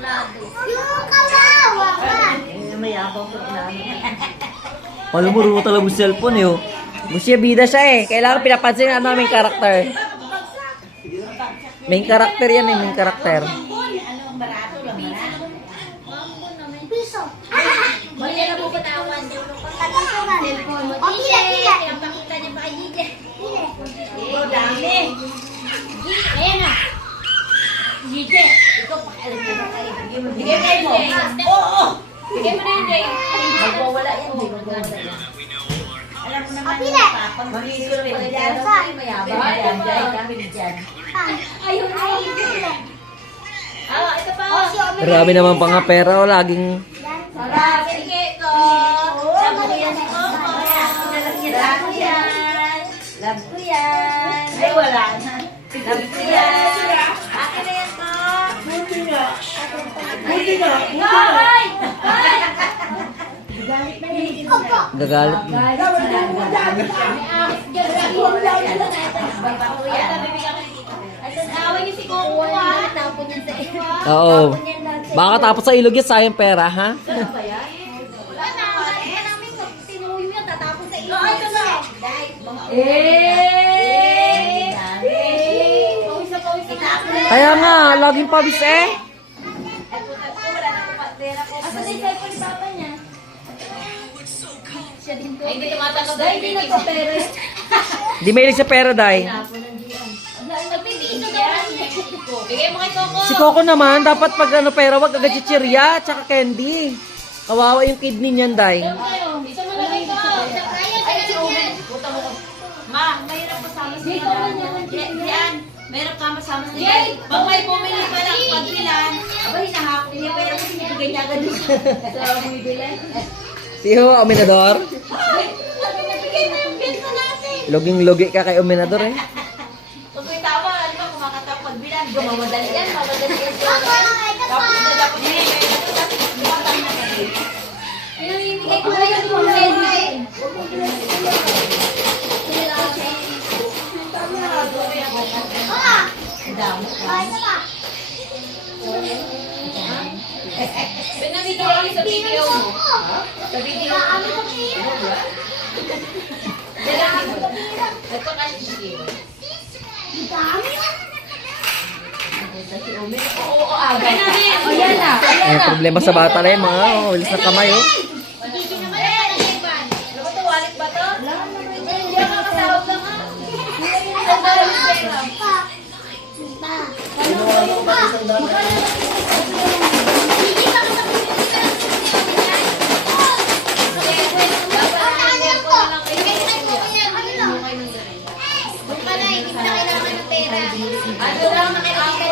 Yung kawawa ka. Mayabang ko namin. Alam mo, rumo talaga yung cellphone eh. Musya, bida siya eh. Kailangan pinapansin na main character. Main character yan eh, main character. Piso. Wala na po katawan. Cellphone mo. O, pila. Pinapakita niya pa kay Gigi. Oh, dami. Ayan na. Gigi. Ikaw pa alam mo ba kayo? Bigay mo. Oo. Bigay mo na yun, Jay. Magwawala yan. Magwawala yan. Alam mo naman Pila. yung papang mag-iisip ko na dyan. Mayabang yan. Dahil kami dyan. Ayun na. Ah, ito pa. Marami naman pa nga pera o laging... Sarap. Sige ko. Love ko yan si Coco. Love ko yan. Love ko yan. Ay, wala na. Love ko yan. Akin na yan ko. Buti na. Buti na. Hoy! Gagalit. Away niyo si Coco ha. Tapon niya sa iyo. Oo. Baka tapos sa ilog yan, sayang pera, ha? Wala na. Wala namin tinuloy mo tatapon sa iyo. Ay, ito na. Pawis na pawis na. Kaya nga, laging pabis eh. Asa na yung cellphone ni Papa niya? Siya din to. Ay, hindi tumatanggap dahil hindi nagpapera. Di mahilig sa pera, Day. Nagpipiso daw niya. Bigay mo kay Coco. Si Coco naman, dapat pag ano pera, wag agad chichirya, tsaka candy. Kawawa yung kidney niyan, Day. Isa mo lang ito. Ay, si Owen. Ma, mahirap kasama sa Dito man yan. yan. Mahirap ka masama sa yan. Pag may bumili pa lang pagbilan, abay, nahapon niya. Pero kasi nibigay niya agad doon sa bumibili. Siho, Ominador. Nabigay mo yung benta natin. Loging-logi ka kay Ominador eh. Pag may tama, ano ba, kumakatap pagbilan. Gumamadali yan, mamadali yan. Ako, ito pa. Tapos na dapat niya. Tapos bumatang na kasi. Pinamimigay ko na yun yung benta. Ay, ito pa. Pinamigay ko sa video mo. Sa video. Ano ko pira? Ito kasi sige. Dami. Oo, aga. O yan na. May problema sa bata na yun, mga walis na kamay oh. Gigi naman na yan. Ano ba ito? Wallet ba ito? Hindi ako kasawag lang ha. Ano lang, nakilang ko